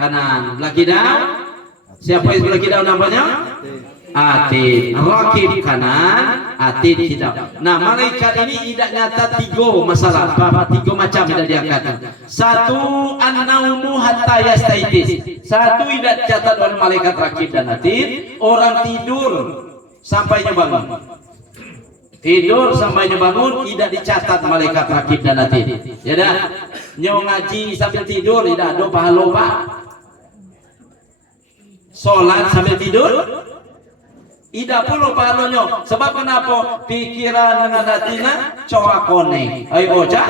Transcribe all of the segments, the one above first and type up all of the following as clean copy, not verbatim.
kanan. Belah kidal, siapa yang sebelah kidal namanya? Atid. Rakib kanan, atid kidal. Nah, malaikat ini tidak nyata tiga masalah, tiga macam tidak diangkat. Satu, an-naumu hatta yastaiqis. Satu tidak catat oleh malaikat rakib dan atid, orang tidur sampai bangun. Tidur sampai bangun tidak dicatat malaikat rakib dan atid. Ya dah. Nyo ngaji sambil tidur tidak ada pahala Pak. Salat sambil tidur tidak perlu pahalanya. Sebab kenapa? Pikiran dengan hatinya coba connect. Ayo bocah.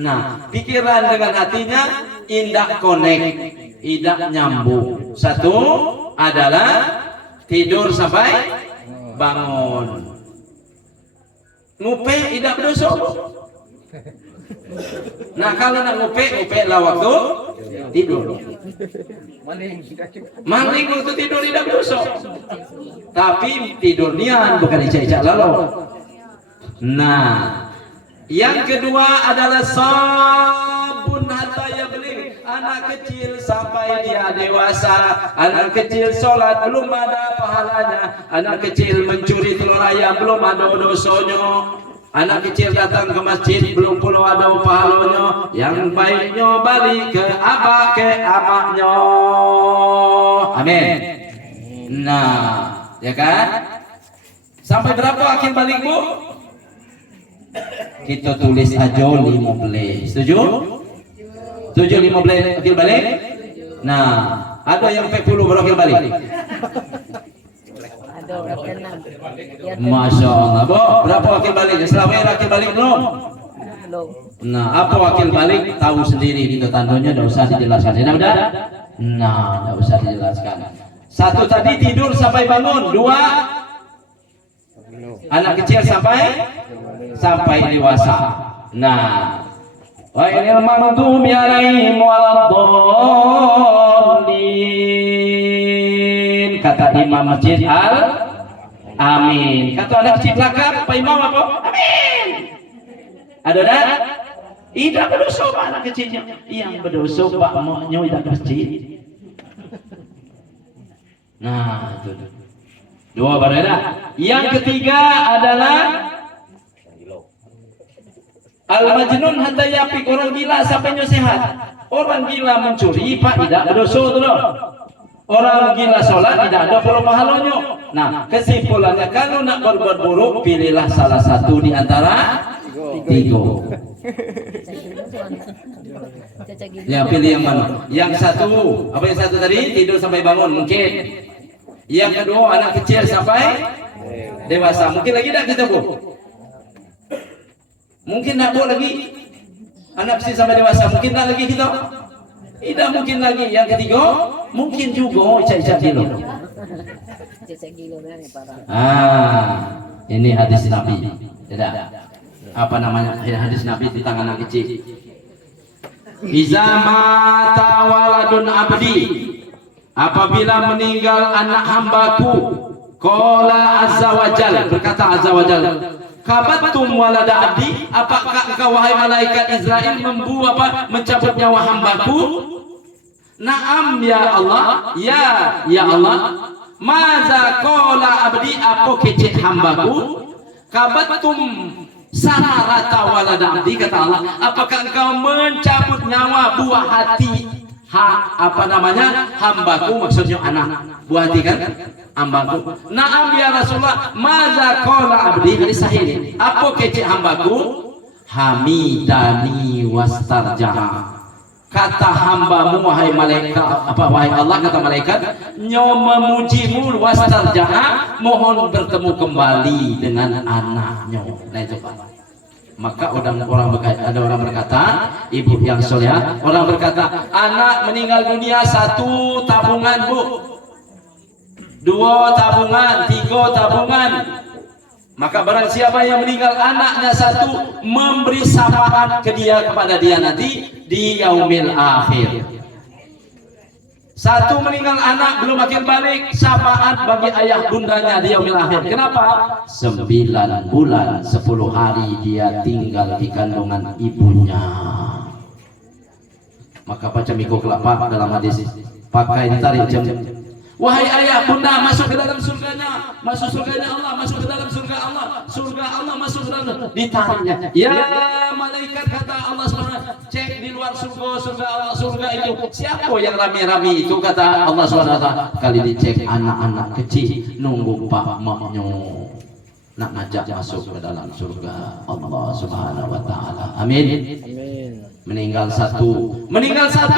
Nah, pikiran dengan hatinya indak connect, tidak nyambung. Satu adalah tidur sampai bangun. Ngupe tidak berdosa. Nah, kalau nak ngupe lah waktu tidur. Maling waktu tidur tidak berdosa. Tapi tidur nian bukan icak-icak lalu. Nah, yang kedua adalah sabun hatta yablugh. Anak kecil sampai dia dewasa. Anak kecil sholat belum ada pahalanya. Anak kecil mencuri telur ayam belum ada dosanya. Anak kecil datang ke masjid belum perlu ada pahalanya. Yang baiknya balik ke abah ke amaknya. Amin. Nah, ya kan? Sampai berapa akhir balik Bu? Kita tulis aja 15. Setuju? 7 15 akhir balik? Nah, ada yang 40 baru akhir balik? Masya Allah. Bu, berapa wakil balik? Selawai wakil balik belum? Nah, apa wakil balik? Tahu sendiri itu tandanya, tidak usah dijelaskan. Udah? Nah, tidak usah dijelaskan. Satu tadi tidur sampai bangun. Dua, anak kecil sampai dewasa. Nah, wa inil maghdubi alaihim waladdallin, kata Imam Masjid Amin. Kata anak kecil belakang, Pak Imam apa? Amin. Ada dah? Tidak berdosa Pak anak kecilnya. Yang berdosa Pak maknya tidak ke masjid. Nah, itu. Dua berbeda. Yang ketiga adalah al-majnun hatta yapik, orang gila sampai sehat. Orang gila mencuri Pak tidak berdosa tu loh. Orang gila sholat tidak ada perlu pahalanya. Nah, kesimpulannya kalau nak berbuat buruk pilihlah salah satu di antara tiga. Ya, pilih yang mana? Yang satu, apa yang satu tadi? Tidur sampai bangun mungkin. Yang kedua anak kecil sampai dewasa. Mungkin lagi tak kita Bu? Mungkin tak Bu lagi? Anak kecil sampai dewasa. Mungkin tak lagi kita? Tidak mungkin lagi. Yang ketiga mungkin juga icak-icak kilo. Ini hadis Nabi. Tidak. Apa namanya hadis Nabi di tangan anak kecil? Iza mata waladun abdi, apabila meninggal anak hambaku, qala azza wajal, berkata azza wajal, kabatum walada abdi, apakah engkau wahai malaikat Israel mencabut nyawa hambaku? Naam ya Allah, ya Allah. Maza qala abdi, apa kecil hambaku? Kabatum sararata walada abdi, kata Allah, apakah engkau mencabut nyawa buah hati hambaku, maksudnya anak buah hati kan, hambaku. Naam ya Rasulullah, maza qala abdi, hadis sahih. Apa kecil hambaku? Hamidani wastarjaha, kata hambamu wahai malaikat, wahai Allah, kata malaikat, memujimu wastarjaha, mohon bertemu kembali dengan anaknya. Nah itu Pak. Maka ada orang berkata, ibu yang soleh, orang berkata, anak meninggal dunia, 1 tabungan Bu, 2 tabungan, 3 tabungan. Maka barang siapa yang meninggal anaknya 1, memberi syafaat ke dia kepada dia nanti di yaumil akhir. 1 meninggal anak belum akhir balik, syafaat bagi ayah bundanya di yaumil akhir. Kenapa? 9 bulan 10 hari dia tinggal di kandungan ibunya. Maka baca miko kelapa dalam hadis, pakai ditarik jam. Wahai ayah bunda, masuk ke dalam surganya, masuk surganya Allah, masuk ke dalam surga Allah masuk ke dalam. Ditariknya, ya malaikat kata Allah SWT, cek di luar surga Allah, surga itu siapa yang rame-rame itu, kata Allah SWT. Kali dicek anak-anak kecil nunggu pak maknya nak ngajak masuk ke dalam surga Allah Subhanahu wa taala. Amin. Meninggal satu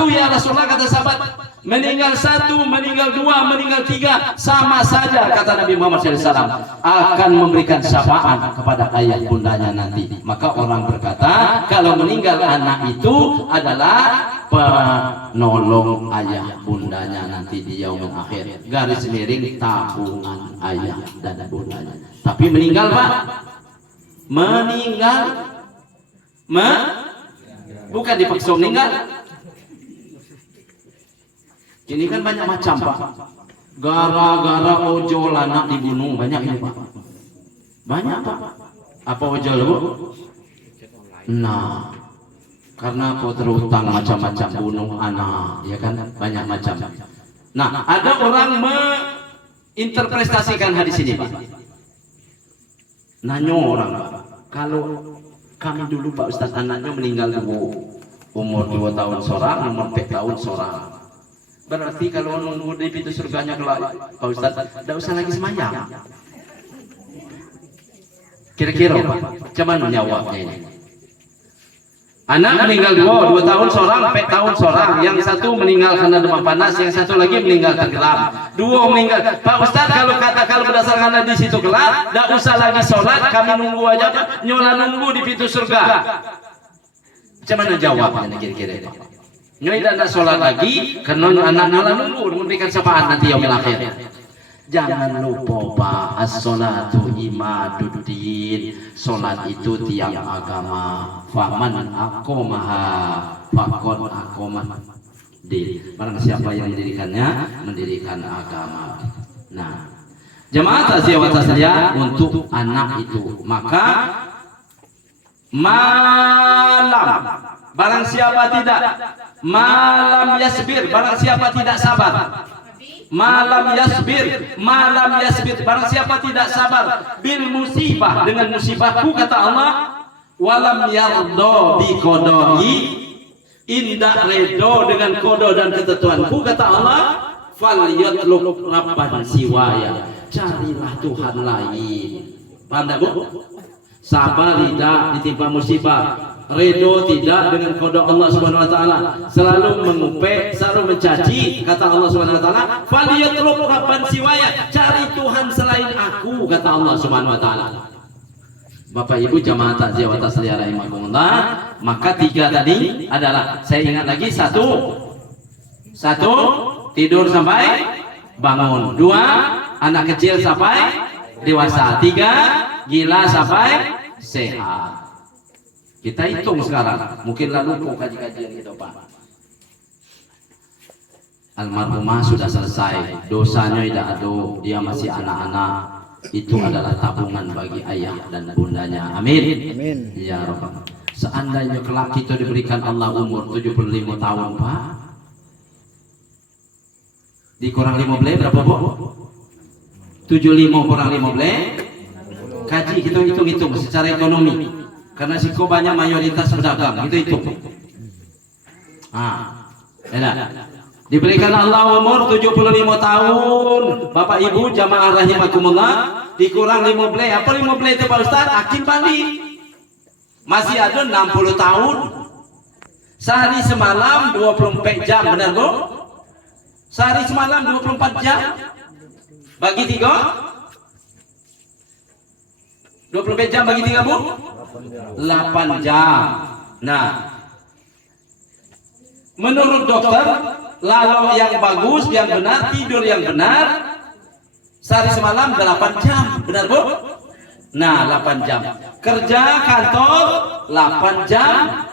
ya Rasulullah, kata sahabat. Meninggal satu, meninggal dua, meninggal tiga, sama saja, kata Nabi Muhammad SAW, akan memberikan syafaat kepada ayah bundanya nanti. Maka orang berkata, kalau meninggal anak itu adalah penolong ayah bundanya nanti di yaumul akhir. Garis miring tabungan ayah dan bundanya. Tapi meninggal Pak, bukan dipaksa meninggal. Ini kan banyak macam Pak. Gara-gara ojol anak dibunuh banyak ini Pak. Banyak Pak. Apa ojol Bu? Nah, karena kau terutang macam-macam bunuh anak, ya kan, banyak macam. Nah, ada orang menginterpretasikan hadis ini Pak. Nanya orang Pak, kalau kami dulu Pak Ustaz anaknya meninggal dulu, umur 2 tahun seorang, umur 4 tahun seorang. Berarti kalau nunggu di pintu surganya kelak Pak Ustaz, tidak usah lagi semayang. Kira-kira Pak, cuman menjawabnya ini. Anak meninggal 2 tahun seorang, 4 tahun seorang. Yang satu meninggal karena demam panas, yang satu lagi meninggal tenggelam. 2 meninggal. Pak Ustaz, kalau berdasarkan di situ kelak, tidak usah lagi sholat, kami nunggu aja Pak, nyola nunggu di pintu surga. Cuman jawabnya kira-kira Pak. Nyoi tidak sholat lagi karena anak-anak nunggu memberikan syafaat nanti yaumil akhir. Jangan lupa Pak, as-sholatu imaduddin. Sholat itu tiang agama. Faman aqomaha faqad aqomat din. Barang siapa yang mendirikan agama. Nah, jemaah takziah wa tasliyah untuk anak itu. Maka malam, barang siapa tidak malam yasbir, barang siapa tidak sabar. Malam yasbir, barang siapa tidak sabar bil musibah, dengan musibahku, kata Allah, walam yardo bi qodoi, indah redo dengan kodo dan ketentuanku, kata Allah, falyatlub rabban siwaya, carilah Tuhan lain. Paham tak Bu? Sabar tidak ditimpa musibah, redo tidak dengan kodok Allah Subhanahu wa taala, selalu mengupek, selalu mencaci, kata Allah Subhanahu wa taala, falyatlub rabban siwaya, cari Tuhan selain aku, kata Allah Subhanahu wa taala. Bapak Ibu jamaah takziah wa tasliyah rahimakumullah, maka 3 tadi adalah, saya ingat lagi, satu tidur sampai bangun, 2 anak kecil sampai dewasa, 3 gila sampai sehat. Kita hitung sekarang, mungkin lalu kok kaji-kajian kita Pak. Almarhumah sudah selesai, dosanya tidak ada, dia masih anak-anak. Itu adalah tabungan bagi ayah dan bundanya. Amin. Amin. Ya Rabbal. Seandainya kelak kita diberikan Allah umur 75 tahun Pak, dikurang 15 berapa Bu? 75 kurang 15, kaji kita hitung-hitung secara ekonomi. Karena siko banyak mayoritas pedagang, itu. Diberikan Allah umur 75 tahun, Bapak Ibu jamaah rahimakumullah, dikurang 15, apa 15 itu Pak Ustaz? Akin balik. Masih ada 60 tahun. Sehari semalam 24 jam, benar Bu? Sehari semalam 24 jam. Bagi 3 24 jam bagi 3 Bu? 8 jam. Nah, menurut dokter, lalu yang bagus, yang benar, tidur yang benar, sehari semalam 8 jam, benar Bu? Nah, 8 jam. Kerja kantor 8 jam.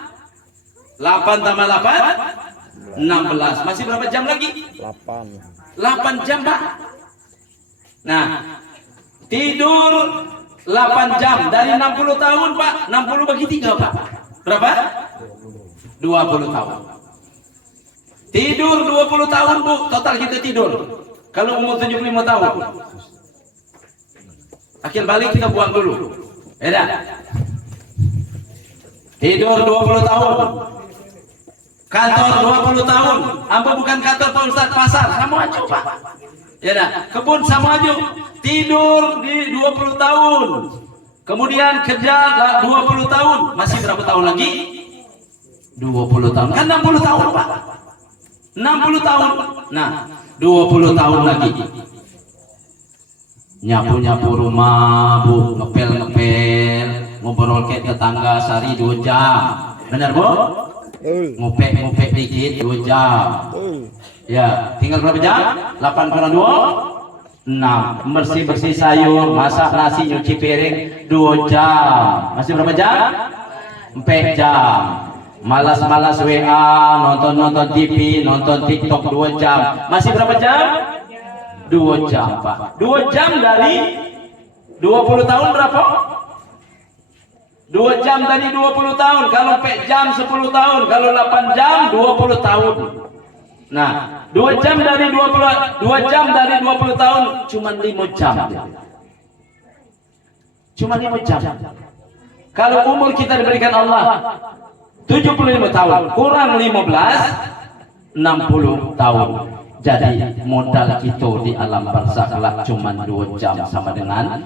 8 tambah 8 16. Masih berapa jam lagi? 8 jam Pak. Nah, tidur 8 jam dari 60 tahun Pak. 60 bagi 3 Pak. Berapa? 20 tahun. Tidur 20 tahun Bu, total kita tidur. Kalau umur 75 tahun. Akil balik kita buang dulu. Eda. Tidur 20 tahun. Kantor 20 tahun. Ambo bukan kantor Pak Ustaz, pasar. Sama aja Pak. Ya dah. Kebun sama aja. Tidur di 20 tahun. Kemudian kerja 20 tahun. Masih berapa tahun lagi? 20 tahun. Kan 60 tahun Pak. 60 tahun. Nah, 20 tahun lagi. Nyapu-nyapu rumah, Bu, ngepel-ngepel, ngobrol ke tetangga sehari 2 jam. Benar, Bu? Ngupek-ngupek dikit 2 jam. Ya, tinggal berapa jam? 8 kurang 2? 6. Bersih-bersih sayur, masak nasi, nyuci piring 2 jam. Masih berapa jam? 4 jam. Malas-malas WA, nonton-nonton TV, nonton TikTok 2 jam. Masih berapa jam? 2 jam Pak. 2 jam dari 20 tahun berapa? 2 jam dari 20 tahun. Kalau 4 jam 10 tahun. Kalau 8 jam 20 tahun. Nah, 2 jam dari 20 tahun cuma 5 jam. Cuma 5 jam. Kalau umur kita diberikan Allah 75 tahun kurang 15, 60 tahun. Jadi modal kita di alam barzakh kelak cuma 2 jam sama dengan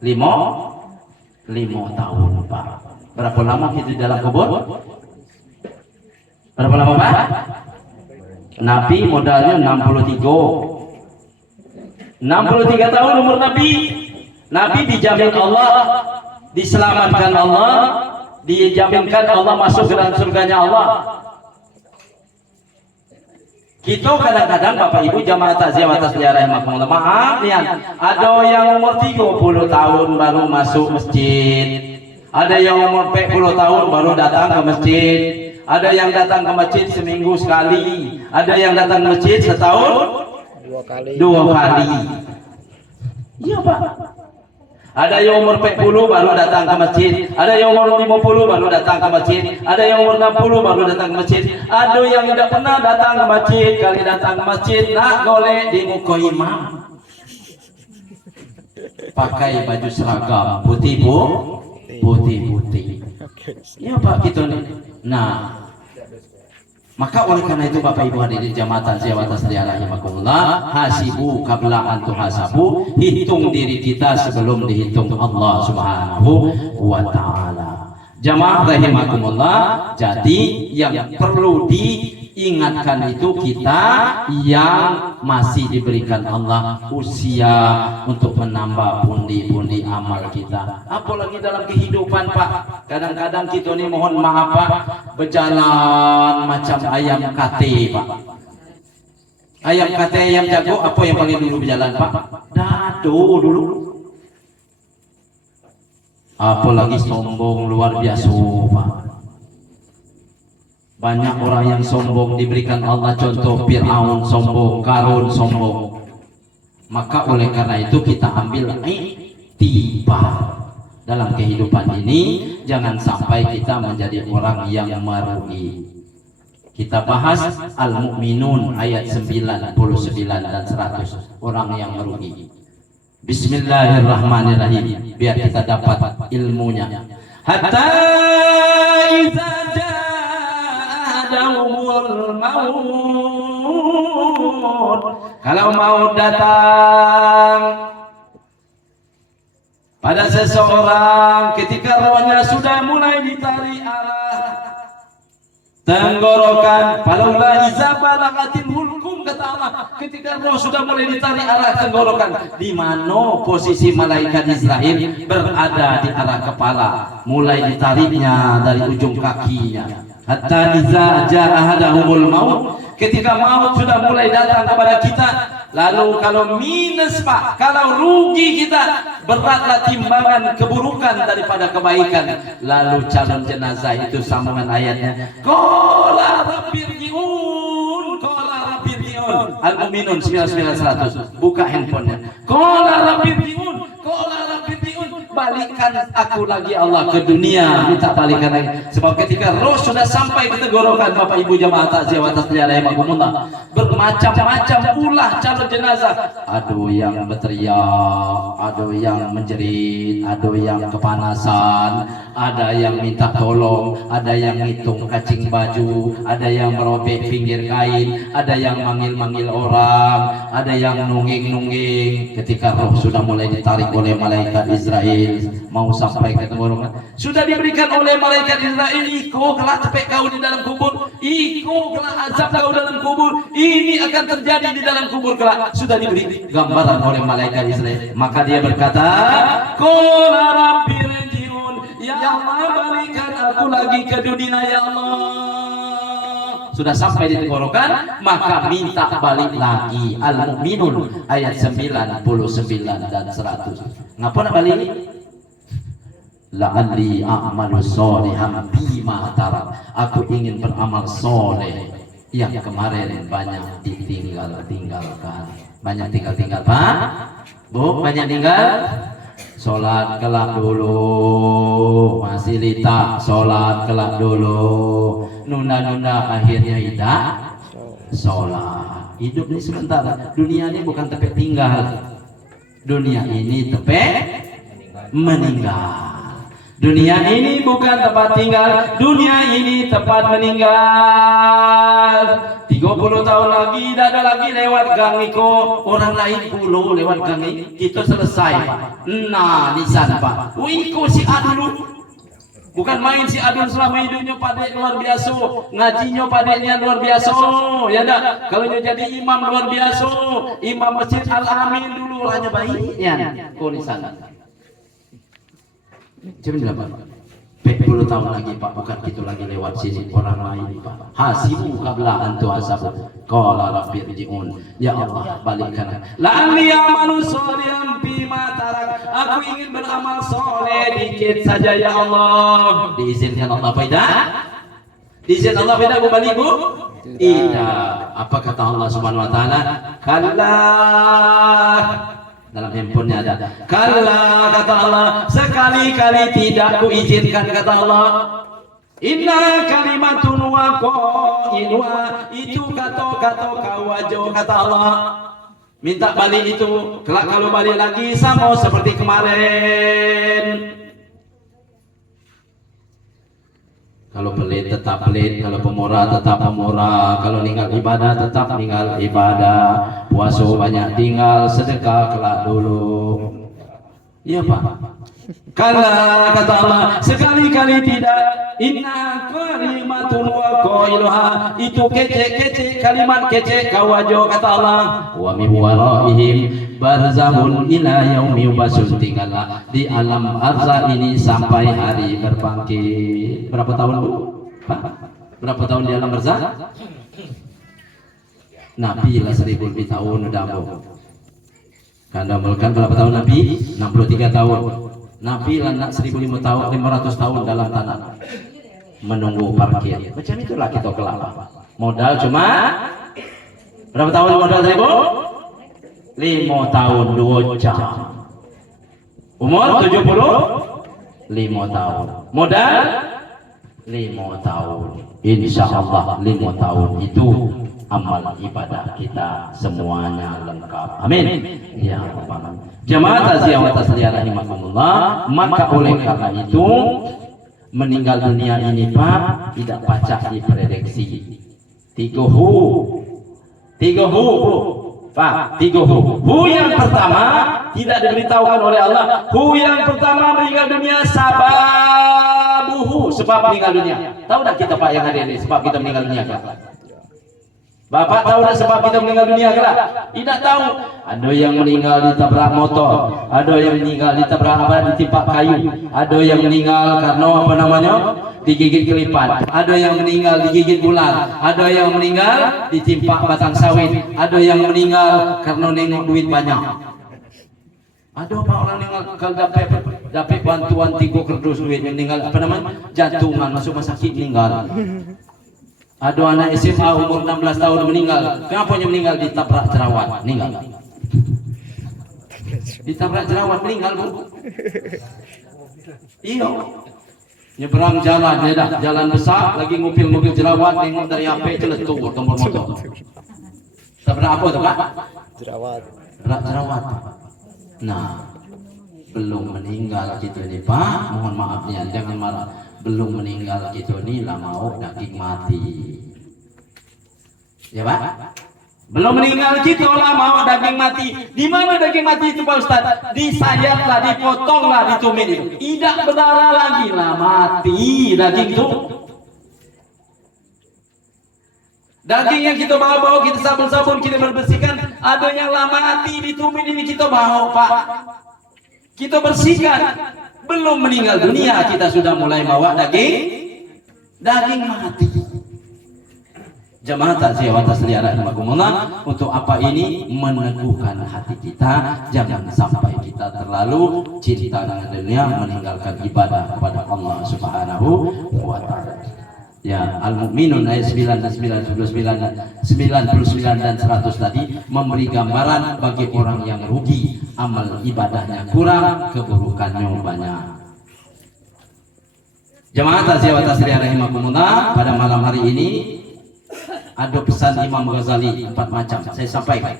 5 tahun Pak. Berapa lama kita di dalam kubur? Berapa lama Pak? Nabi modalnya 63 tahun umur Nabi. Nabi dijamin Allah, diselamatkan Allah, dijaminkan Allah masuk ke dalam surganya Allah. Kita kadang-kadang Bapak Ibu jamaah takziah atas rahimahumullah, maaf lihat, ada yang umur 30 tahun baru masuk masjid, ada yang umur 40 tahun baru datang ke masjid, ada yang datang ke masjid seminggu sekali, ada yang datang ke masjid setahun 2 kali. Iya Pak. Ada yang umur 40 baru datang ke masjid, ada yang umur 50 baru datang ke masjid, ada yang umur 60 baru datang ke masjid, ada yang tidak pernah datang ke masjid, kali datang ke masjid nak golek di muka imam. Pakai baju seragam putih Bu, putih. Ya Pak gitu nih. Nah, maka oleh karena itu Bapak Ibu hadirin jamaah takziah atas rahimakumullah, hasibu qabla an tuhasabu, hitung diri kita sebelum dihitung Allah Subhanahu wa taala. Jamaah rahimakumullah, jadi yang perlu diingatkan itu kita yang masih diberikan Allah usia untuk menambah pundi-pundi amal kita. Apalagi dalam kehidupan Pak, kadang-kadang kita ini mohon maaf Pak, berjalan macam ayam kate Pak. Ayam kate, ayam jago, apa yang paling dulu berjalan Pak? Dado dulu. Apalagi sombong luar biasa Pak. Banyak orang yang sombong diberikan Allah contoh Fir'aun sombong, Qarun sombong. Maka oleh karena itu kita ambil iktibar dalam kehidupan ini, jangan sampai kita menjadi orang yang merugi. Kita bahas Al-Mu'minun ayat 99 dan 100, orang yang merugi. Bismillahirrahmanirrahim, biar kita dapat ilmunya. Hatta idza ja'ahumul maut, kalau maut datang pada seseorang ketika rohnya sudah mulai ditarik arah tenggorokan, falaula iza balagatil hulqum, kata Allah, ketika roh sudah mulai ditarik arah tenggorokan, di mana posisi malaikat Israel berada di arah kepala, mulai ditariknya dari ujung kakinya. Hatta iza jaa ahadahumul maut, ketika maut sudah mulai datang kepada kita. Lalu kalau minus Pak, kalau rugi kita, beratlah timbangan keburukan daripada kebaikan. Lalu calon jenazah itu sambungan ayatnya, qala rabbirji'un, qala rabbirji'un. Al-Mu'minun 99-100. Buka handphonenya. Qala rabbirji'un, qala rabbirji'un, Balikkan aku lagi Allah ke dunia, minta balikan lagi. Sebab ketika roh sudah sampai ke tenggorokan, Bapak Ibu jamaah takziah wa tasliya rahimakumullah, bermacam-macam ulah calon jenazah. Ada yang berteriak, ada yang menjerit, ada yang kepanasan, ada yang minta tolong, ada yang ngitung kacing baju, ada yang merobek pinggir kain, ada yang manggil-manggil orang, ada yang nungging-nungging. Ketika roh sudah mulai ditarik oleh malaikat Israel, mau sampai ke tenggorokan, sudah diberikan oleh malaikat Israel, iko kelak tepek kau di dalam kubur, iko kelak azab kau dalam kubur, ini akan terjadi di dalam kubur kelak. Sudah diberi gambaran oleh malaikat Israel. Maka dia berkata, qala rabbi rji'un, ya Allah balikan aku lagi ke dunia ya Allah. Sudah sampai di tenggorokan, maka minta balik lagi. Al-Mu'minun ayat 99 dan 100. Ngapa nak balik? La'alli a'malu sholihan bima tarak. Aku ingin beramal soleh yang kemarin banyak ditinggalkan. Banyak tinggal Pak? Bu, banyak tinggal? Sholat kelak dulu, masih lita sholat kelak dulu, nunda-nunda akhirnya tidak sholat. Hidup ini sebentar, dunia ini bukan tempat tinggal, dunia ini tempat meninggal. Dunia ini bukan tempat tinggal, dunia ini tempat meninggal. 30 tahun lagi, tidak ada lagi lewat gang iko. Orang lain dulu lewat gang ini, kita selesai. Nah, di sana Pak. Iko si Adul. Bukan main si Adul selama hidupnya padek luar biasa. Ngajinya padeknya luar biasa. Ya dah. Kalau dia jadi imam luar biasa. Imam Masjid Al-Amin dulu hanya baiknya. Kau di sana. Coba berapa? 40 tahun lagi Pak, bukan kita lagi lewat sini, orang lain Pak. Hasibu qabla an tuhasabu. Qala rabbi rji'un, ya Allah balikkan. La'alli a'malu sholihan bima tarak. Aku ingin beramal soleh dikit saja ya Allah. Diizinkan Allah tidak? Diizinkan Allah tidak Bu balik Bu? Tidak. Apa kata Allah Subhanahu wa taala? Kallah. Dalam handphonenya ada. Kalla kata Allah, sekali-kali tidak kuizinkan kata Allah. Inna kalimatun wa qailuha, itu kata-kata kawajo kata Allah. Minta balik itu, kelak kalau balik lagi sama seperti kemarin. Kalau pelit tetap pelit, kalau pemurah tetap pemurah, kalau ninggal ibadah tetap ninggal ibadah, puasa banyak tinggal, sedekah kelak dulu. Iya Pak. Kala kata Allah, sekali-kali tidak. Inna kalimatun wa qailuha, itu kece-kece, kalimat kece kawajo kata Allah. Wa min waraihim barzahun ila yaumi yub'atsun, tinggallah di alam barzah ini sampai hari berbangkit. Berapa tahun Bu? Pak? Berapa tahun di alam barzah? Nabi lah 1000 lebih tahun udah Bu. Kanda melkan berapa tahun Nabi? 63 tahun. Nabi lah 1500 tahun dalam tanah menunggu parkir. Macam itulah kita kelapa. Modal cuma berapa tahun modal 1000? 5 tahun 2 jam. Umur 75 tahun. Modal 5 tahun. Insya Allah 5 tahun itu amal ibadah kita semuanya lengkap. Amin. Ya Rabbal. Jemaah takziah wa tasliya rahimakumullah, maka oleh karena itu meninggal dunia ini Pak tidak pacak diprediksi. 3 hu Pak, 3 hu. Hu yang pertama tidak diberitahukan oleh Allah. Hu yang pertama meninggal dunia sababuhu, sebab meninggal dunia. Tahu tak kita Pak yang hadir ini sebab kita meninggal dunia Pak? Bapak tahu tak sebab kita meninggal dunia kelak? Tidak tahu. Ada yang meninggal ditabrak motor, ada yang meninggal ditabrak ditimpa kayu, ada yang meninggal karena apa namanya? Digigit kelipat, ada yang meninggal digigit ular, ada yang meninggal ditimpa batang sawit, ada yang meninggal karena nengok duit banyak. Ada apa orang meninggal kalau dapat bantuan 3 kerdus duit, meninggal apa namanya? Jantungan, masuk rumah sakit meninggal. Ada anak SMA umur 16 tahun meninggal. Kenapa dia meninggal? Ditabrak jerawat, meninggal. Ditabrak jerawat meninggal bu. Iya. Nyeberang jalan, ya dah, jalan besar, lagi ngupil mobil jerawat, tengok dari HP celetuk tombol motor. Tabrak apa tuh pak? Jerawat. Jerawat. Nah, belum meninggal gitu nih pak. Mohon maafnya, jangan marah. Belum meninggal gitu nih, lah mau daging mati. Ya pak? Belum meninggal gitu lah mau daging mati. Di mana daging mati itu Pak Ustaz? Disayat lah, dipotong lah, ditumit itu. Tidak berdarah lagi lah, mati daging itu. Daging yang kita bawa kita sabun-sabun, kita bersihkan, ada yang lah mati ditumit ini kita bawa Pak. Kita bersihkan. Belum meninggal dunia kita sudah mulai bawa daging mati. Jamaah takziah wa tasliya rahimakumullah, untuk apa ini? Meneguhkan hati kita, jangan sampai kita terlalu cinta dengan dunia, meninggalkan ibadah kepada Allah Subhanahu wa taala. Ya, Al-Mu'minun ayat 9 dan 99 dan 100 tadi memberi gambaran bagi orang yang rugi, amal ibadahnya kurang, keburukannya banyak. Jamaah takziah wa tasliya rahimakumullah, pada malam hari ini ada pesan Imam Ghazali 4 macam, saya sampaikan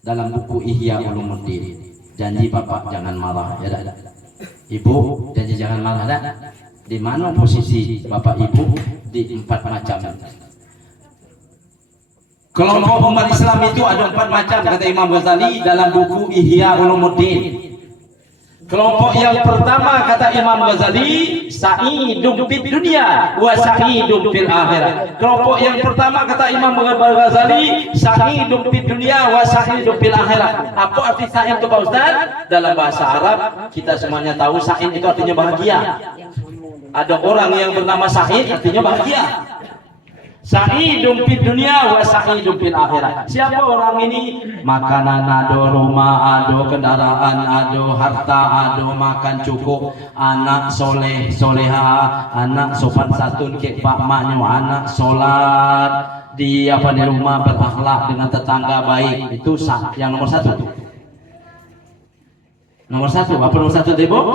dalam buku Ihya Ulumuddin. Janji Bapak jangan marah, ya dah. Ibu janji jangan marah dah. Di mana posisi Bapak Ibu di 4 macam? Kelompok umat Islam itu ada 4 macam kata Imam Ghazali dalam buku Ihya Ulumuddin. Kelompok yang pertama kata Imam Ghazali, sa'idun fid dunya wa sa'idun fil akhirah. Kelompok yang pertama kata Imam Ghazali, sa'idun fid dunya wa sa'idun fil akhirah. Apa arti sa'id itu Pak Ustaz? Dalam bahasa Arab kita semuanya tahu sa'id itu artinya bahagia. Ada orang yang bernama Sa'id artinya bahagia. Sa'idun fid dunya wa sa'idun fil akhirah. Siapa orang ini? Makanan ada, rumah ada, kendaraan ada, harta ada, makan cukup, anak soleh soleha, anak sopan santun ke pak maknya, anak sholat di rumah, berakhlak dengan tetangga baik. Itu yang nomor 1. Nomor 1 apa nomor 1 Ibu?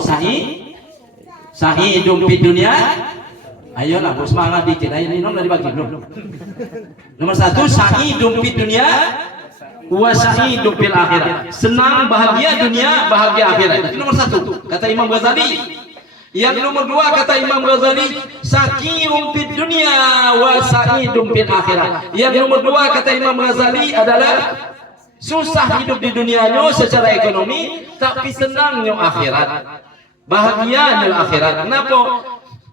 Sa'idun fid dunya. Ayolah, semangat dikit. Ayo minum dari bagi. Nomor 1, sa'idun fid dunya wa sa'idun fil akhirah. Senang, bahagia dunia, bahagia akhirat. Itu nomor 1 kata Imam Ghazali. Yang nomor 2 kata Imam Ghazali, saqiyun fid dunya wa sa'idun fil akhirah. Yang nomor 2 kata Imam Ghazali adalah susah hidup di dunianya secara ekonomi, tapi senangnya akhirat. Bahagianya akhirat. Kenapa?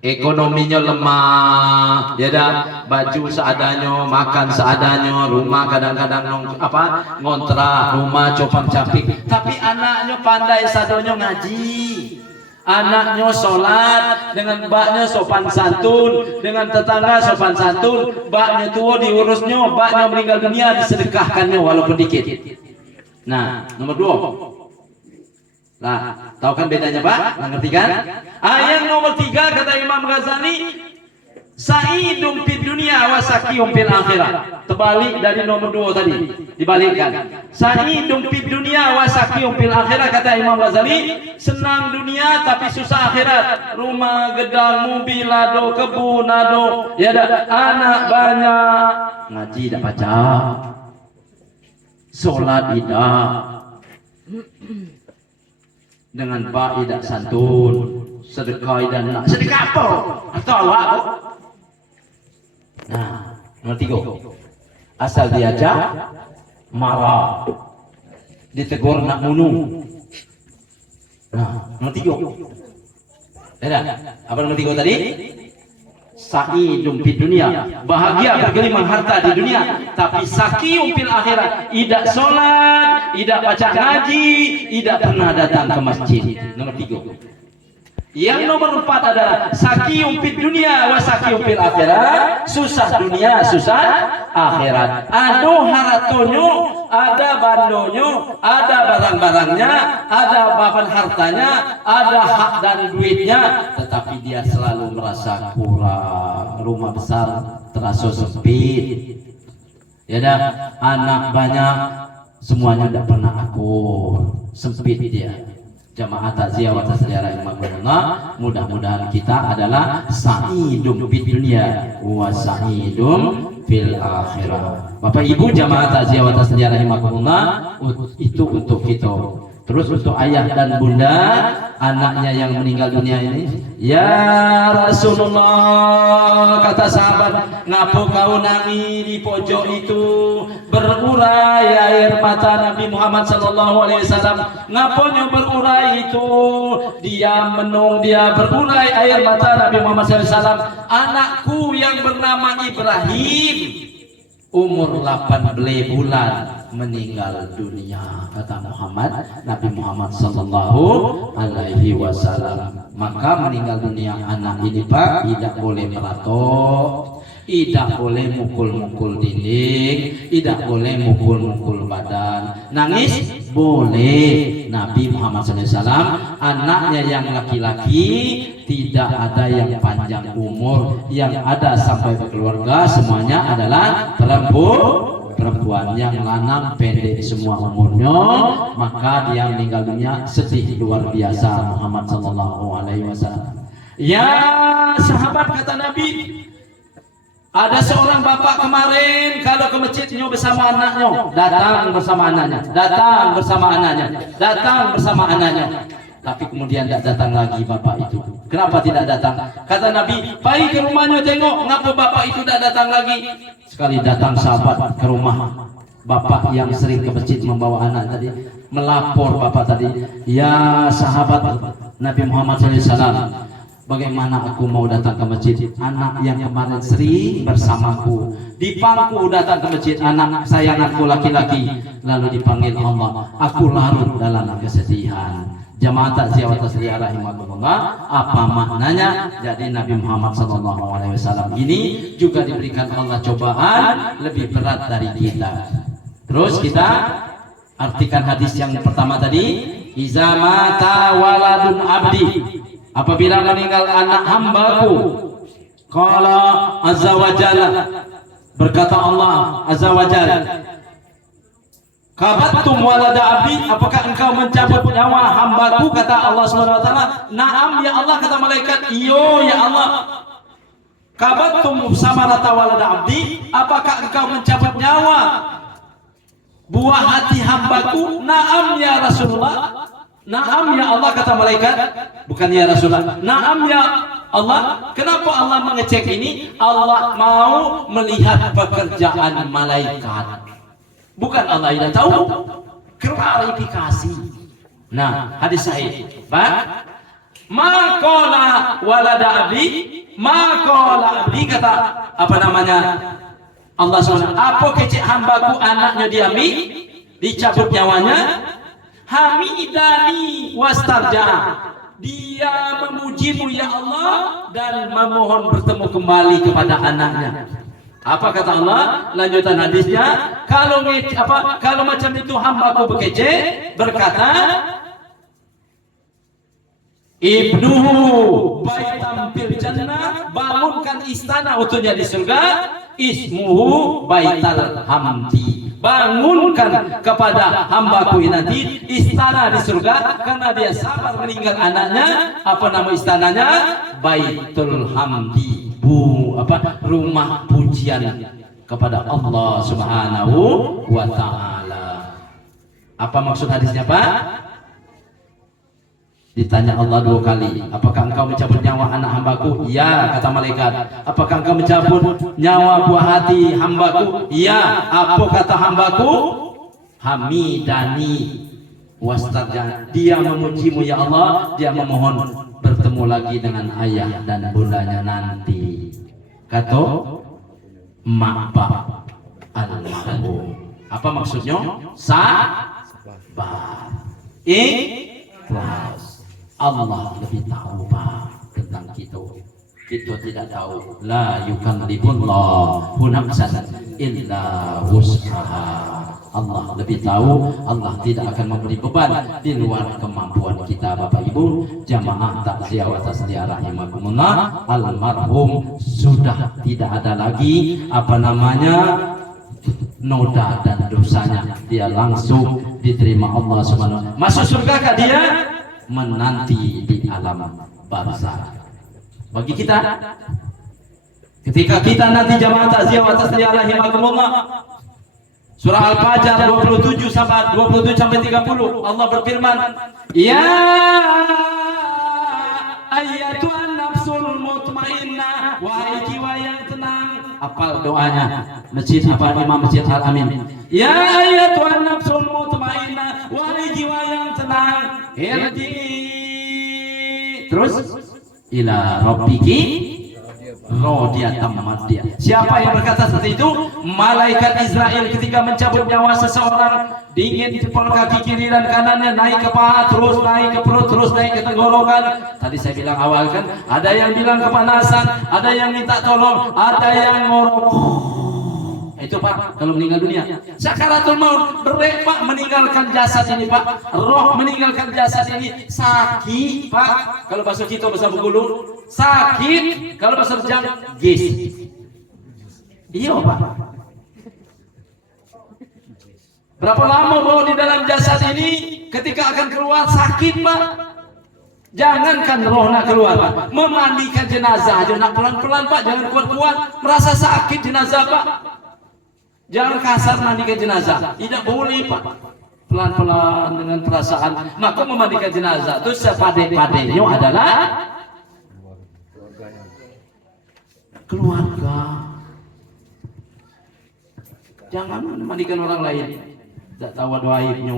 Ekonominya lemah, ya dah, baju seadanya, makan seadanya, rumah kadang-kadang ngontrak, rumah copang capik, tapi anaknya pandai sadonya ngaji, anaknya sholat, dengan baknya sopan santun, dengan tetangga sopan santun, baknya tua diurusnya, baknya meninggal dunia disedekahkannya walaupun dikit. Nah, nomor 2. Nah, tahu kan bedanya Pak? Ngerti kan? Yang nomor 3 kata Imam Ghazali, sa'idun fid dunya wa saqiyun fil akhirah. Terbalik dari nomor 2 tadi, dibalikkan. Sa'idun fid dunya wa saqiyun fil akhirah kata Imam Ghazali, senang dunia tapi susah akhirat. Rumah, gedang, mobil ada, kebun ada, ya ada, anak banyak, ngaji dak baca, sholat tidak, dengan pak tidak santun, sedekah dan nak sedekah apa? Atau awak? Nah, nomor 3. Asal diajak marah, ditegur nak bunuh. Nah, nomor 3. Ada apa nomor 3 tadi? Sa'idun fid dunya, bahagia bergelimang harta di dunia, tapi saqiyun fil akhirat, tidak sholat, tidak baca ngaji, tidak pernah datang ke masjid. Nomor 3. Yang nomor 4 adalah saqiyun fid dunya wa saqiyun fil akhirat, susah dunia, susah akhirat. Aduh haratonyo, ada bandonyo, ada barang-barangnya, ada bahan hartanya, ada hak dan duitnya, tetapi dia selalu merasa kurang. Rumah besar terasa sempit, ya dah, anak banyak, semuanya tidak pernah akur, sempit dia. Jamaah takziah wa tasliya rahimakumullah, mudah-mudahan kita adalah sa'idum fid dunya wa sa'idum fil akhirah. Bapak Ibu jamaah takziah wa tasliya rahimakumullah, itu untuk kita. Terus untuk ayah dan bunda anaknya yang meninggal dunia ini, ya Rasulullah, kata sahabat, ngapo kau nangis di pojok itu, berurai air mata Nabi Muhammad sallallahu alaihi wasallam. Ngaponya berurai itu? Dia menung, dia berurai air mata Nabi Muhammad sallallahu alaihi wasallam. Anakku yang bernama Ibrahim umur 18 bulan meninggal dunia, kata Nabi Muhammad sallallahu alaihi wasallam. Maka meninggal dunia anak ini Pak tidak boleh meratok, tidak boleh mukul-mukul dinding, tidak boleh mukul-mukul badan. Nangis boleh. Nabi Muhammad SAW anaknya yang laki-laki tidak ada yang panjang umur, yang ada sampai berkeluarga semuanya adalah perempuan. Yang lanang pendek semua umurnya, maka dia meninggal dunia sedih luar biasa Muhammad sallallahu alaihi wasallam. Ya sahabat, kata Nabi, ada seorang bapak kemarin kalau ke masjidnya bersama anaknya, datang bersama anaknya, tapi kemudian tidak datang lagi bapak itu. Kenapa tidak datang? Kata Nabi, pergi ke rumahnya tengok, ngapa bapak itu tidak datang lagi. Sekali datang sahabat ke rumah bapak yang sering ke masjid membawa anak tadi, melapor bapak tadi, ya sahabat Nabi Muhammad SAW, bagaimana aku mau datang ke masjid? Anak yang kemarin sering bersamaku di pangku datang ke masjid, anak sayanganku laki-laki, lalu dipanggil Allah, aku larut dalam kesedihan. Jamaah takziah wa tasliya rahimakumullah, apa maknanya? Jadi Nabi Muhammad SAW ini juga diberikan Allah cobaan lebih berat dari kita. Terus kita artikan hadis yang pertama tadi, iza mata waladun abdi, apabila meninggal anak hambaku, qala azza wa jalla, berkata Allah azza wa jalla, kabattum walada abdi, apakah engkau mencabut nyawa hambaku? Kata Allah Subhanahu wa taala, na'am ya Allah, kata malaikat, iyo ya Allah. Kabattum samarata walada abdi, apakah engkau mencabut nyawa buah hati hambaku? Na'am ya Rasulullah. Na'am ya Allah, kata malaikat, bukan ya Rasulullah, na'am ya Allah. Kenapa Allah mengecek ini? Allah mau melihat pekerjaan malaikat, bukan Allah tidak tahu, klarifikasi. Nah, hadis sahih, Pak. Maqala walada abdi, maqala abdi, kata apa namanya? Allah SWT, apa kecek hambaku anaknya dicabut nyawanya, hamidani wastarja, dia memujimu ya Allah dan memohon bertemu kembali kepada anaknya. Apa kata Allah? Lanjutan hadisnya, kalau macam itu hambaku bekece, berkata, ibnuhu baitam fil jannah, bangunkan istana untuknya di surga, ismuhu baital hamdi, bangunkan kepada hambaku nanti istana di surga karena dia sabar meninggal anaknya. Apa nama istananya? Baitul hamdi, rumah pujian kepada Allah Subhanahu wa ta'ala. Apa maksud hadisnya, Pak? Ditanya Allah 2 kali, apakah engkau mencabut nyawa anak hambaku? Ya, kata malaikat. Apakah engkau mencabut nyawa buah hati hambaku? Ya. Apa kata hambaku? Hamidani wastarja, dia memujimu ya Allah, dia memohon bertemu lagi dengan ayah dan bundanya nanti. Kata ma'bah al-marhum. Apa maksudnya? Sabar, ikhlas. Allah lebih tahu Pak tentang kita. Kita tidak tahu. La yukallifullahu nafsan illa wus'aha. Allah lebih tahu. Allah tidak akan memberi beban di luar kemampuan kita. Bapak Ibu jamaah takziah wa tasliya rahimakumullah, almarhum sudah tidak ada lagi noda dan dosanya, dia langsung diterima Allah Subhanahu. Masuk surga dia menanti di alam barzakh. Bagi kita, ketika kita nanti jamaah takziah wa tasliya rahimakumullah, surah Al-Fajr 27 sampai 30 Allah berfirman, ya ayyatuhan nafsul mutmainnah, wahai jiwa yang tenang. Hafal doanya masjid apa Imam Masjid Al-Amin. Ya ayyatuhan nafsul mutmainnah, wahai jiwa yang tenang, irji terus ila rabbiki radiyatan mardiyah. Siapa yang berkata seperti itu? Malaikat Israel ketika mencabut nyawa seseorang, dingin jempol kaki kiri dan kanannya, naik ke paha, terus naik ke perut, terus naik ke tenggorokan. Tadi saya bilang awal kan, ada yang bilang kepanasan, ada yang minta tolong, ada yang ngorok. Itu Pak, kalau meninggal dunia sakaratul maut, berat Pak, meninggalkan jasad ini Pak, roh meninggalkan jasad ini sakit Pak. Kalau bahasa kita bahasa Bengkulu sakit, kalau bahasa Jam gis. Iya Pak. Berapa lama roh di dalam jasad ini, ketika akan keluar sakit Pak. Jangankan roh nak keluar Pak, memandikan jenazah aja nak pelan-pelan Pak, jangan kuat-kuat, merasa sakit jenazah Pak. Jangan kasar mandikan jenazah, tidak boleh Pak. Pelan-pelan dengan perasaan. Maka memandikan jenazah itu sepade-padenya adalah keluarga. Jangan memandikan orang lain. Tak tahu ada aibnya,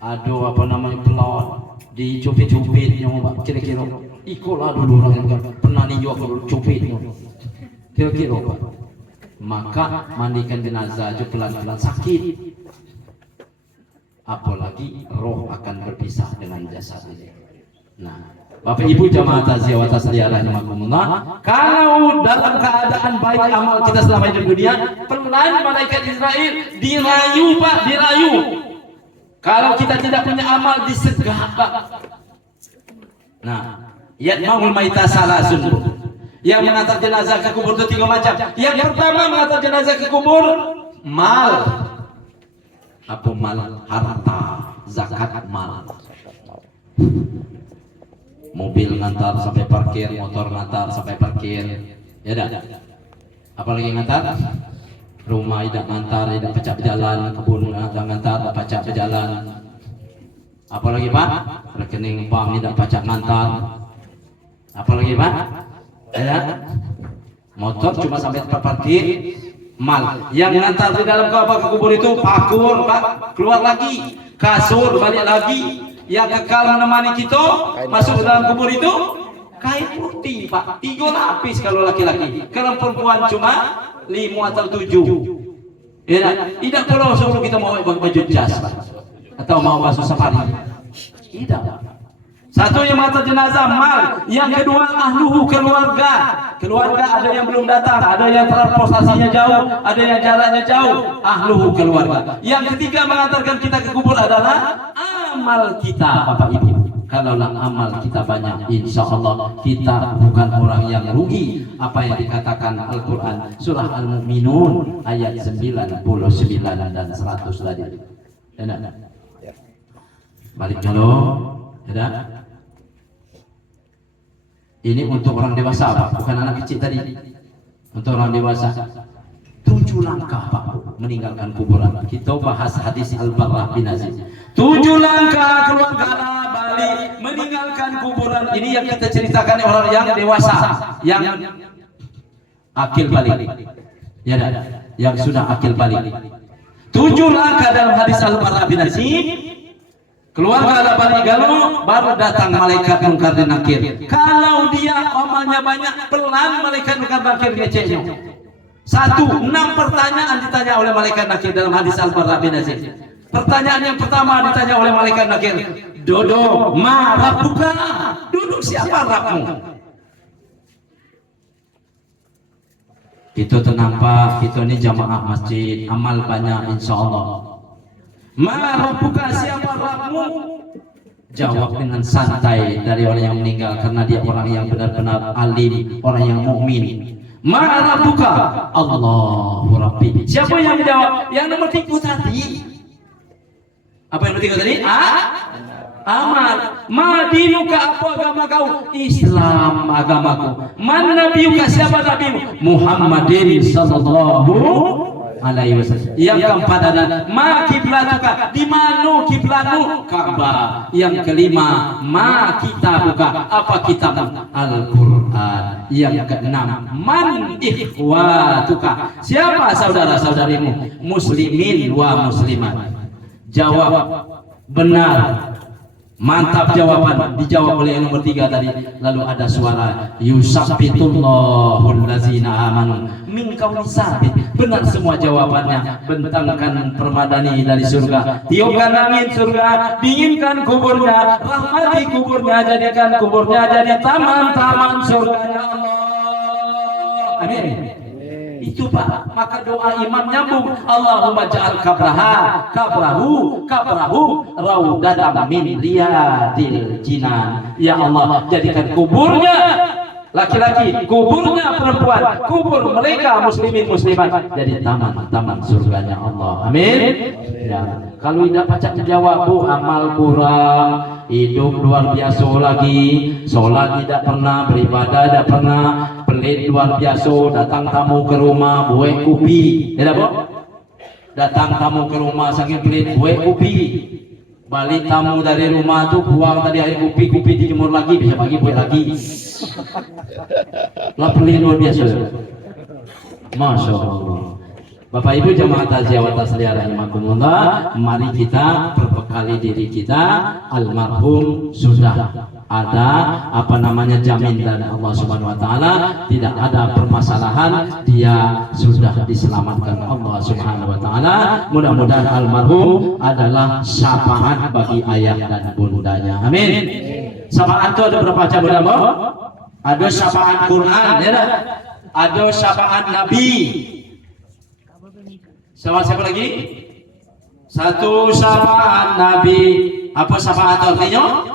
ada apa namanya pelon, dicupit-cupitnya Pak. Kira-kira ikolah dulu orang yang pernah ninjau aku cupitnya. Kira-kira Pak. Maka mandikan jenazah aja pelan-pelan sakit, apalagi roh akan berpisah dengan jasad ini. Nah, Bapak Ibu jamaah takziah wa tasliya rahimakumullah, kalau dalam keadaan baik amal kita selama hidup dunia, pelan malaikat Israel dirayu Pak, dirayu. Kalau kita tidak punya amal, disegah Pak. Nah, yatma'ul maita salasun. Yang mengantar jenazah ke kubur itu 3 macam. Yang pertama mengantar jenazah ke kubur, mal. Apa mal? Harta, zakat mal. Mobil ngantar sampai parkir, motor ngantar sampai parkir. Ya dah. Apalagi ngantar? Rumah tidak ngantar, tidak pecah berjalan, kebun ngantar, pecah berjalan. Apalagi Pak? Rekening bank tidak pecah ngantar. Apalagi Pak? Ya, motor cuma sampai tempat parkir, mal. Yang ngantar di dalam ke kubur itu pakur Pak, keluar lagi, kasur balik lagi. Yang kekal menemani kita masuk ke dalam kubur itu kain putih Pak, 3 lapis kalau laki-laki. Kalau perempuan cuma 5 atau 7. Ya, tidak perlu suruh kita mau baju jas Pak, atau mau basuh safari. Tidak. Satu yang mengantar jenazah mal, yang kedua ahluhu keluarga. Keluarga ada yang belum datang, ada yang transportasinya jauh, ada yang jaraknya jauh. Ahluhu keluarga. Yang ketiga mengantarkan kita ke kubur adalah amal kita Bapak Ibu. Kalaulah amal kita banyak, insya Allah kita bukan orang yang rugi. Apa yang dikatakan Al-Quran surah Al-Mu'minun ayat 99 dan 100 tadi. Balik dulu. Ya. Ini untuk orang dewasa Pak, bukan anak kecil tadi. Untuk orang dewasa 7 langkah Pak meninggalkan kuburan. Kita bahas hadis Al-Barrah bin Azib. 7 langkah keluarga balik meninggalkan kuburan. Ini yang kita ceritakan orang yang dewasa, yang akil balik. Ya dah, yang sudah akil balik. 7 langkah dalam hadis Al-Barrah bin Azib. Keluarga ada balik galau, baru datang malaikat Munkar dan Nakir. Kalau dia amalnya banyak, pelan malaikat Munkar dan Nakir ngeceknya. 6 pertanyaan ditanya oleh malaikat Nakir dalam hadis Al-Barrah bin Azib. Pertanyaan yang pertama ditanya oleh malaikat Nakir, Dodo, ma rabbuka? Duduk siapa Rabbmu? Itu kenapa kita ini jamaah masjid, amal banyak insya Allah. Ma rabbuka, siapa Rabbmu? Jawab dengan santai dari orang yang meninggal, karena dia orang yang benar-benar alim, orang yang mukmin. Ma rabbuka? Allahu rabbi. Siapa yang menjawab? Yang nomor 3 tadi. Apa yang nomor 3 tadi? Amal. Ma dinuka, apa agama kau? Islam agamaku. Man nabiyuka, siapa nabimu? Muhammadin sallallahu alaihi wasallam. Yang keempat adalah ma kiblatuka, di mana kiblatmu? Ka'bah. Yang kelima, ma kitabuka, apa kitabmu? Al-Qur'an. Yang keenam, man ikhwatuka, siapa saudara-saudarimu? Muslimin wa muslimat. Jawab benar. Mantap jawaban, dijawab oleh yang nomor 3 tadi. Lalu ada suara yusabbitullahu allazina amanu minkum sabit. Benar semua jawabannya. Bentangkan permadani dari surga, tiupkan angin surga, dinginkan kuburnya, rahmati kuburnya, jadikan kuburnya jadi taman-taman surganya Allah. Amin. Itu Pak, maka doa imam nyambung. Allahumma ja'al kabrahu raudatan min riyadil jinan. Ya Allah, jadikan kuburnya laki-laki, kuburnya perempuan, kubur mereka muslimin muslimat jadi taman-taman surganya Allah. Amin. Ya. Kalau tidak pacak dijawab, Bu, amal kurang, hidup luar biasa lagi, sholat tidak pernah, beribadah tidak pernah, pelit luar biasa, datang tamu ke rumah buat kopi, ya Bu? Datang tamu ke rumah saking pelit buat kopi, balik tamu dari rumah tuh buang tadi air kopi dijemur lagi, bisa pagi buat lagi. Lah pelit luar biasa. Masya Allah. Bapak Ibu jamaah takziah wa tasliyah rahimakumullah, mari kita berbekali diri kita. Almarhum sudah ada jamin dari Allah Subhanahu wa taala, tidak ada permasalahan, dia sudah diselamatkan Allah Subhanahu wa taala. Mudah-mudahan almarhum adalah syafaat bagi ayah dan bundanya. Amin. Syafaat itu ada berapa macam, Bu? Ada syafaat Quran, ya. Ada syafaat Nabi. Sama siapa lagi? Satu syafaat Nabi. Apa syafaat artinya?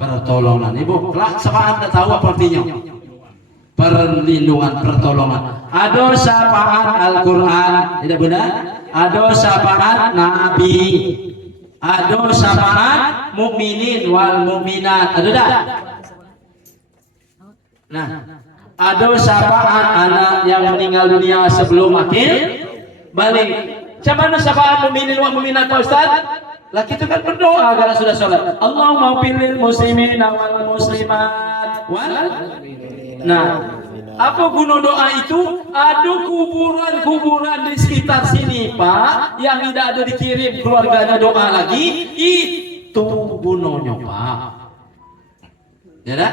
Pertolongan. Ibu, syafaat tidak tahu apa artinya? Perlindungan, pertolongan. Ada syafaat Al-Quran, tidak benar? Ada syafaat Nabi. Ada syafaat mukminin wal mukminat. Ada tak? Nah, ada syafaat anak yang meninggal dunia sebelum akhir balik. Macam mana syafaat mukminin wa mukminat, Pak Ustaz? Lah kita kan berdoa kalau sudah sholat. Allahumma pilih muslimin wal muslimat wal. Nah, apa guna doa itu? Ada kuburan-kuburan di sekitar sini, Pak, yang tidak ada dikirim keluarganya doa lagi. Itu gunanya, Pak. Ya dah?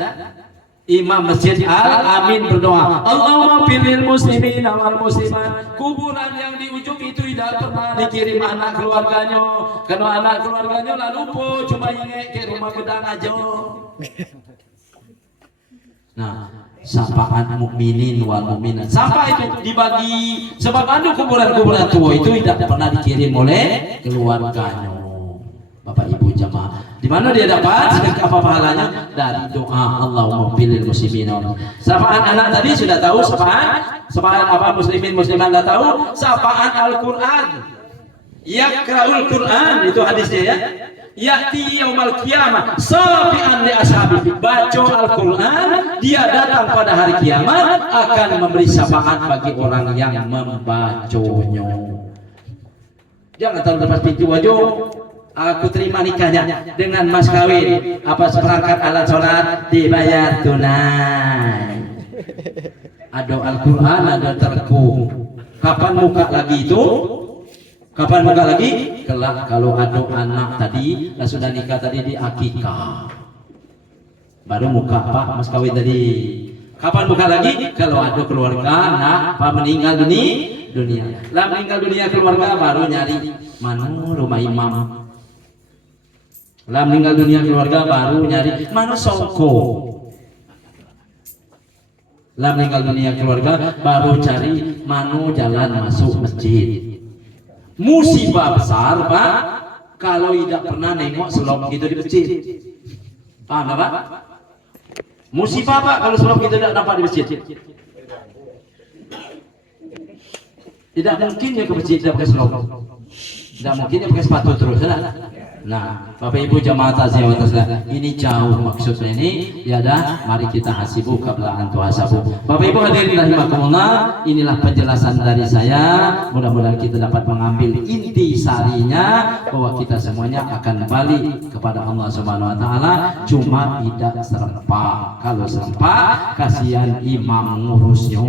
Imam Masjid Al-Amin berdoa, Allahumma pilih muslimin wal muslimat. Kuburan yang di ujung itu tidak pernah dikirim anak keluarganya, karena anak keluarganya lalu lupa, cuma ingat ke rumah bedang aja. Nah, syafaat mukminin wal mukminat, sampai itu dibagi, sebab ada kuburan-kuburan tua itu tidak pernah dikirim oleh keluarganya. Bapak Ibu jamaah, di mana dia dapat apa pahalanya? Dari doa Allahumma pilih muslimin. Syafaat anak tadi sudah tahu, syafaat apa muslimin muslimat sudah tahu. Syafaat Al-Quran, yaqra'ul Quran, itu hadisnya ya. Ya'ti yaumal qiyamah safi'an li ashabi. Baca Al-Quran, dia datang pada hari kiamat akan memberi syafaat bagi orang yang membacanya. Jangan terlalu lepas pintu aja. Aku terima nikahnya dengan mas kawin, apa seperangkat alat sholat dibayar tunai. Ada Al-Quran, ada terku. Kapan buka lagi itu? Kapan buka lagi? Kelak kalau ada anak tadi, sudah nikah tadi di akikah, baru buka Pak mas kawin tadi. Kapan buka lagi? Kalau ada keluarga anak Pak meninggal dunia. Lah meninggal dunia keluarga baru nyari mana rumah imam. Lah meninggal dunia keluarga baru nyari mana songko. Lah meninggal dunia keluarga baru cari mana jalan masuk masjid. Musibah besar Pak kalau tidak pernah nengok selop gitu di masjid. Paham Pak? Musibah Pak kalau selop gitu tidak nampak di masjid. Tidak mungkin dia ke masjid tidak pakai selop. Tidak mungkin dia pakai sepatu terus. Nah, Bapak Ibu jamaah takziah ini jauh maksudnya ini ya dah, mari kita hasibu qabla an tuhasabu. Bapak Ibu hadirin rahimakumullah, inilah penjelasan dari saya. Mudah-mudahan kita dapat mengambil inti sarinya bahwa kita semuanya akan balik kepada Allah Subhanahu wa taala, cuma tidak serempak. Kalau serempak kasihan imam ngurusnya.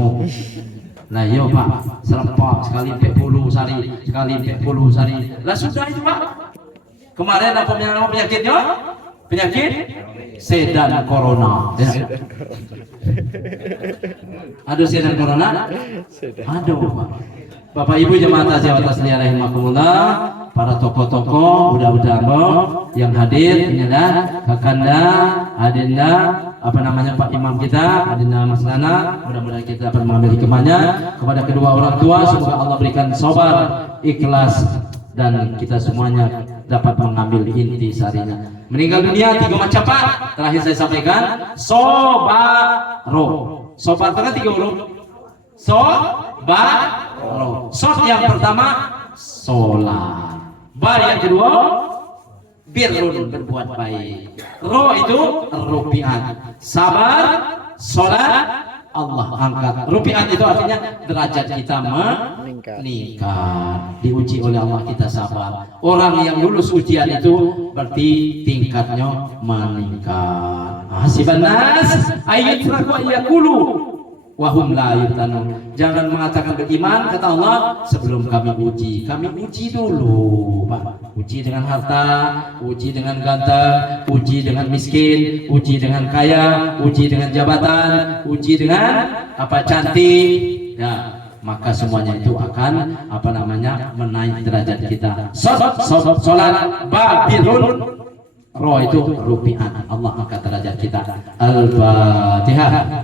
Nah iya Pak, serempak sekali 40 sari, sekali 40 sari. Lah sudah itu Pak. Kemarin apa penyakitnya? Penyakit sedan corona. Ya. Aduh sedan corona? Aduh Pak. Bapak Ibu jemaah takziah tasliah rahimakumullah, para tokoh-tokoh mudah-mudahan yang hadir inilah Kakanda, Adinda, apa namanya Pak Imam kita, Adinda Mas Nana, mudah-mudahan kita dapat mengambil hikmahnya. Kepada kedua orang tua semoga Allah berikan sabar, ikhlas, dan kita semuanya dapat mengambil inti sarinya. Meninggal dunia 3 macam Pak. Terakhir saya sampaikan sobaro. Sobar itu kan 3 huruf. Sobaro. Sod yang pertama sholat. Bar yang kedua birrun, berbuat baik. Ro itu rupiat. Sabar, sholat, Allah angkat. Rupiat itu artinya derajat kita meningkat. Diuji oleh Allah kita sabar. Orang yang lulus ujian itu berarti tingkatnya meningkat. Hasiban nas ayyutraku ayyakulu wahum la yuftanun. Jangan mengatakan beriman kata Allah sebelum kami uji. Kami uji dulu, Pak. Uji dengan harta, uji dengan ganteng, uji dengan miskin, uji dengan kaya, uji dengan jabatan, uji dengan apa cantik. Ya, maka semuanya itu akan apa namanya menaik derajat kita. Salat babirun, roh itu rupiah. Allah angkat derajat kita. Al-Fatihah.